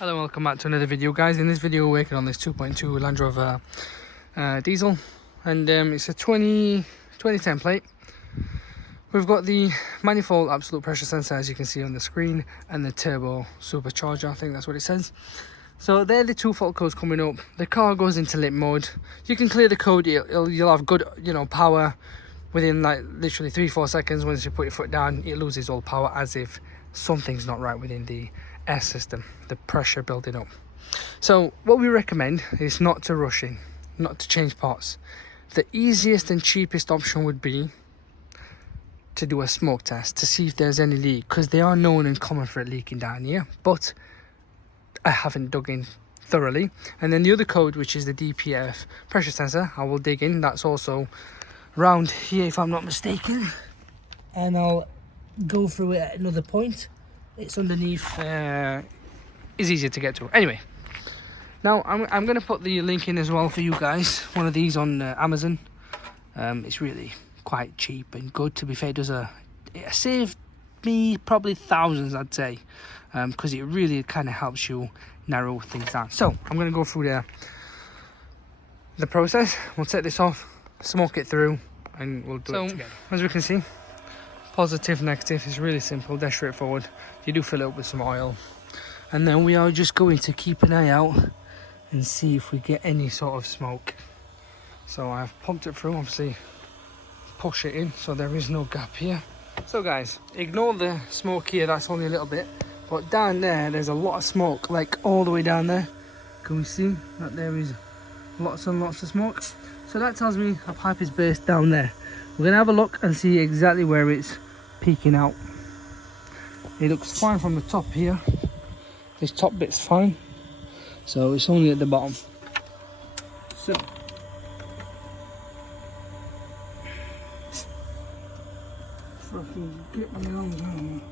Hello and welcome back to another video, guys. In this video we're working on this 2.2 Land Rover diesel, and it's a 2010 plate. We've got the manifold absolute pressure sensor, as you can see on the screen, and the turbo supercharger, I think that's what it says. So they're the two fault codes coming up. The car goes into lit mode. You can clear the code, you'll have good power within like literally 3-4 seconds. Once you put your foot down, it loses all power, as if something's not right within the air system, the pressure building up. So what we recommend is not to rush in, not to change parts. The easiest and cheapest option would be to do a smoke test to see if there's any leak, because they are known and common for it leaking down here, but I haven't dug in thoroughly. And then the other code, which is the DPF pressure sensor, I will dig in. That's also round here if I'm not mistaken, and I'll go through it at another point. It's underneath, is easier to get to. Anyway, now I'm going to put the link in as well for you guys. One of these on Amazon. It's really quite cheap and good, to be fair. It saved me probably thousands, I'd say, because it really kind of helps you narrow things down. So I'm going to go through the process. We'll take this off, smoke it through, and we'll do it together. As we can see, positive, negative, it's really simple, dead straightforward. You do fill it up with some oil, and then we are just going to keep an eye out and see if we get any sort of smoke. So I've pumped it through, obviously push it in so there is no gap here. So guys, ignore the smoke here, that's only a little bit, but down there's a lot of smoke, like all the way down there. Can we see that there is lots and lots of smoke? So that tells me a pipe is burst down there. We're going to have a look and see exactly where it's peeking out. It looks fine from the top here. This top bit's fine. So it's only at the bottom. So fucking get my arms on.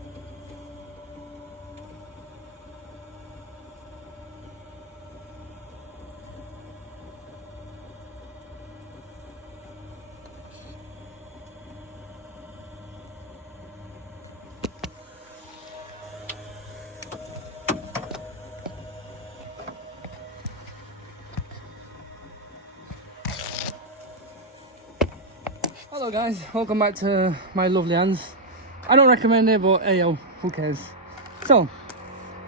Hello guys, welcome back to my lovely hands. I don't recommend it, but hey yo, who cares? So,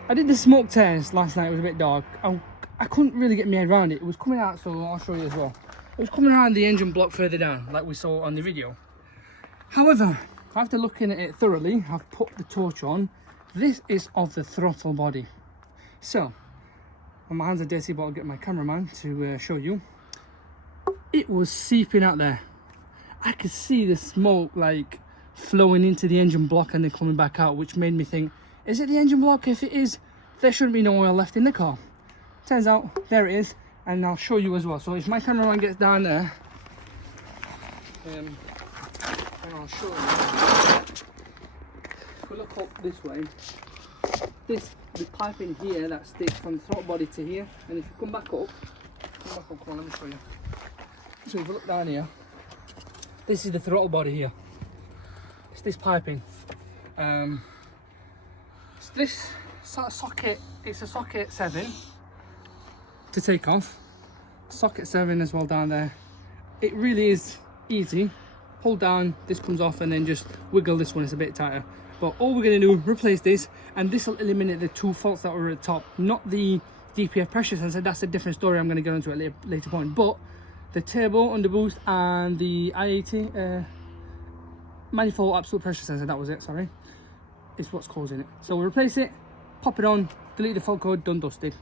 I did the smoke test last night. It was a bit dark. I couldn't really get my head around it. It was coming out, so I'll show you as well. It was coming around the engine block further down, like we saw on the video. However, after looking at it thoroughly, I've put the torch on. This is of the throttle body. So, and my hands are dirty, but I'll get my cameraman to show you. It was seeping out there. I could see the smoke like flowing into the engine block and then coming back out, which made me think, is it the engine block? If it is, there shouldn't be no oil left in the car. Turns out there it is, and I'll show you as well. So if my cameraman gets down there, and I'll show you. If we look up this way, the pipe in here that sticks from the throttle body to here, and if you come back up, come on, let me show you. So if you look down here, this is the throttle body here. It's this piping. It's this socket. It's a socket 7 to take off. Socket 7 as well down there. It really is easy. Pull down, this comes off, and then just wiggle this one. It's a bit tighter. But all we're going to do, replace this, and this will eliminate the two faults that were at the top. Not the DPF pressure sensor. That's a different story. I'm going to get into at a later point. But the turbo underboost and the IAT manifold absolute pressure sensor, that was it, sorry, is what's causing it. So we'll replace it, pop it on, delete the fault code, done, dusted.